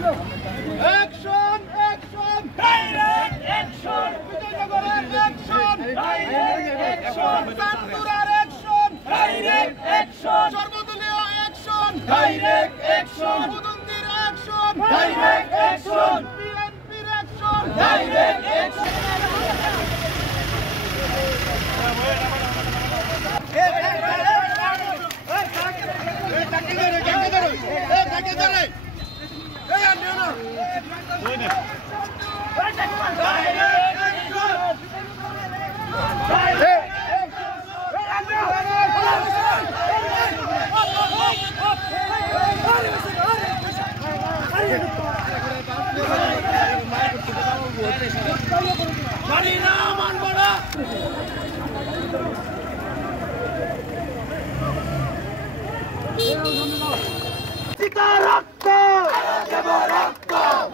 No. Action! Direct action! Action! Direct action! Santurar action! Direct action! Sarvodoliyo action! Direct action! Budundir action! Direct action! BNP action! Direct action!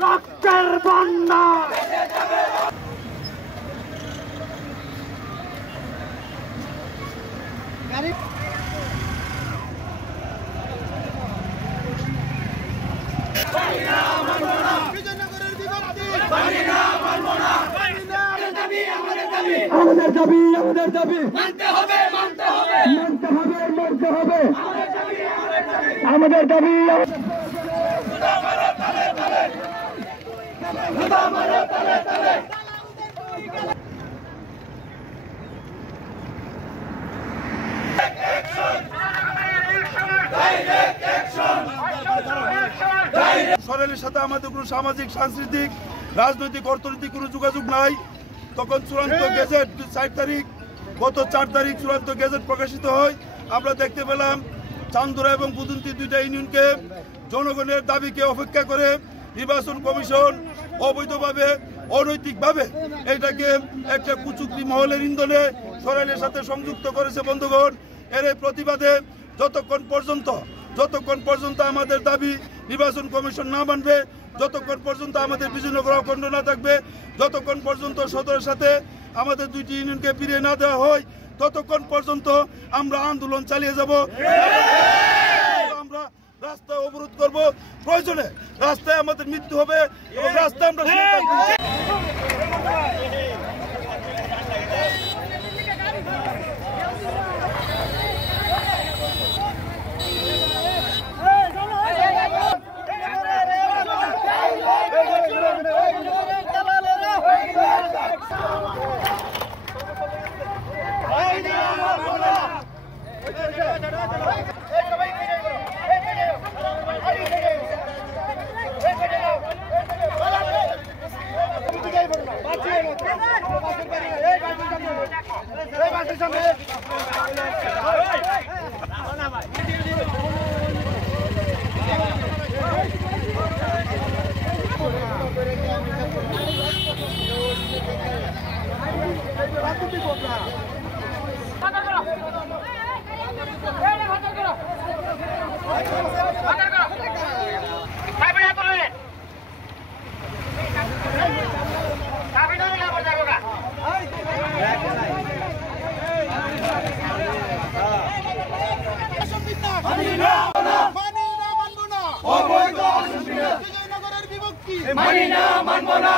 রক্তের বন্যা আমাদের দাবি মানতে হবে আমাদের দাবি সরকারের সাথে আমাদের কোনো সামাজিক সাংস্কৃতিক রাজনৈতিক অর্থনৈতিক কোনো যোগাযোগ নাই। তখন চূড়ান্ত গেজেট 4 তারিখ গত 4 তারিখ চূড়ান্ত গেজেট প্রকাশিত হয়। আমরা দেখতে পেলাম চান্দুরা এবং বুদুন্তি দুইটা ইউনিয়নকে জনগণের দাবিকে অপেক্ষা করে নির্বাচন কমিশন অবৈধভাবে অনৈতিকভাবে এটাকে একটা কুচুকরি মহলের ইন্ধনে সরকারের সাথে সংযুক্ত করেছে। বন্ধুগণ, এর প্রতিবাদে যতক্ষণ পর্যন্ত আমাদের দাবি নির্বাচন কমিশন না মানবে, যতক্ষণ পর্যন্ত আমাদের বিভিন্ন গ্রহখণ্ড না থাকবে, যতক্ষণ পর্যন্ত সদরের সাথে আমাদের দুইটি ইউনিয়নকে ফিরিয়ে না দেওয়া হয়, ততক্ষণ পর্যন্ত আমরা আন্দোলন চালিয়ে যাব। আমরা রাস্তা অবরোধ করব, প্রয়োজনে রাস্তায় আমাদের মৃত্যু হবে এবং রাস্তায় আমরা মানি না, মানব না।